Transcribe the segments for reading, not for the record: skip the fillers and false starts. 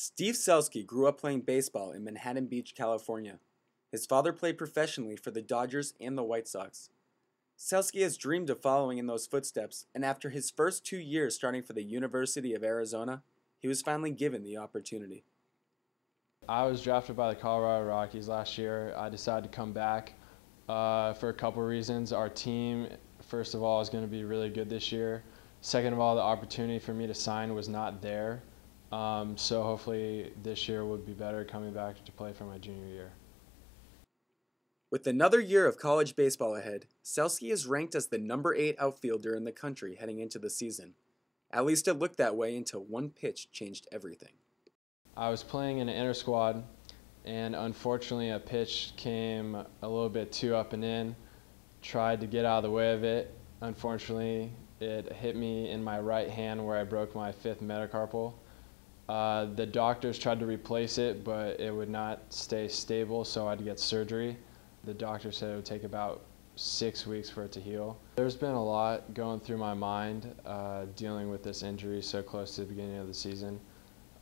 Steve Selsky grew up playing baseball in Manhattan Beach, California. His father played professionally for the Dodgers and the White Sox. Selsky has dreamed of following in those footsteps, and after his first 2 years starting for the University of Arizona, he was finally given the opportunity. I was drafted by the Colorado Rockies last year. I decided to come back for a couple of reasons. Our team, first of all, is going to be really good this year. Second of all, the opportunity for me to sign was not there. So hopefully this year would be better coming back to play for my junior year. With another year of college baseball ahead, Selsky is ranked as the number 8 outfielder in the country heading into the season. At least it looked that way until one pitch changed everything. I was playing in an inter squad, and unfortunately a pitch came a little bit too up and in. Tried to get out of the way of it. Unfortunately, it hit me in my right hand where I broke my 5th metacarpal. The doctors tried to replace it, but it would not stay stable, so I had to get surgery. The doctor said it would take about 6 weeks for it to heal. There's been a lot going through my mind dealing with this injury so close to the beginning of the season.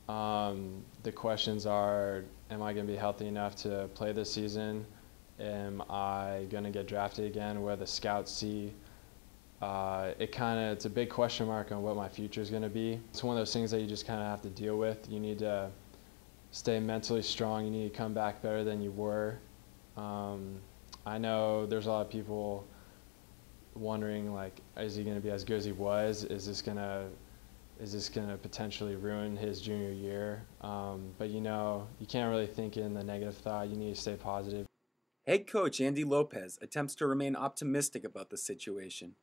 The questions are, am I going to be healthy enough to play this season? Am I going to get drafted again? Where the scouts see? It's a big question mark on what my future is going to be. It's one of those things that you just kind of have to deal with. You need to stay mentally strong. You need to come back better than you were. I know there's a lot of people wondering, like, is he going to be as good as he was? Is this going to potentially ruin his junior year? But you can't really think in the negative thought. You need to stay positive. Head coach Andy Lopez attempts to remain optimistic about the situation.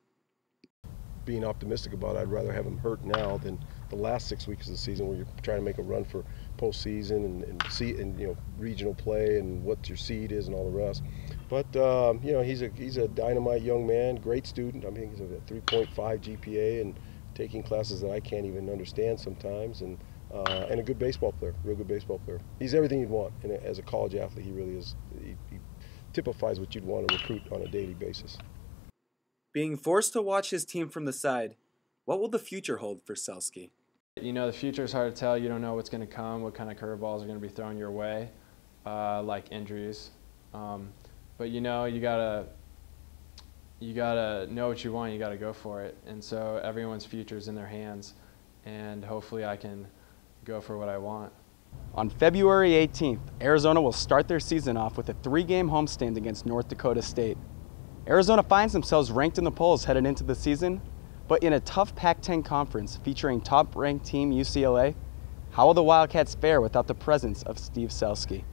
Being optimistic about it, I'd rather have him hurt now than the last 6 weeks of the season where you're trying to make a run for postseason and regional play and what your seed is and all the rest. But he's a dynamite young man, great student. I mean, he's a 3.5 GPA and taking classes that I can't even understand sometimes, and a good baseball player, real good baseball player. He's everything you'd want, and as a college athlete, he really is. He typifies what you'd want to recruit on a daily basis. Being forced to watch his team from the side, what will the future hold for Selsky? The future is hard to tell. You don't know what's going to come, what kind of curveballs are going to be thrown your way, like injuries. But you gotta know what you want. You gotta go for it. And so everyone's future is in their hands, and hopefully I can go for what I want. On February 18th, Arizona will start their season off with a 3-game homestand against North Dakota State. Arizona finds themselves ranked in the polls headed into the season, but in a tough Pac-10 conference featuring top-ranked team UCLA, how will the Wildcats fare without the presence of Steve Selsky?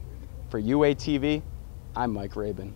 For UATV, I'm Mike Rabin.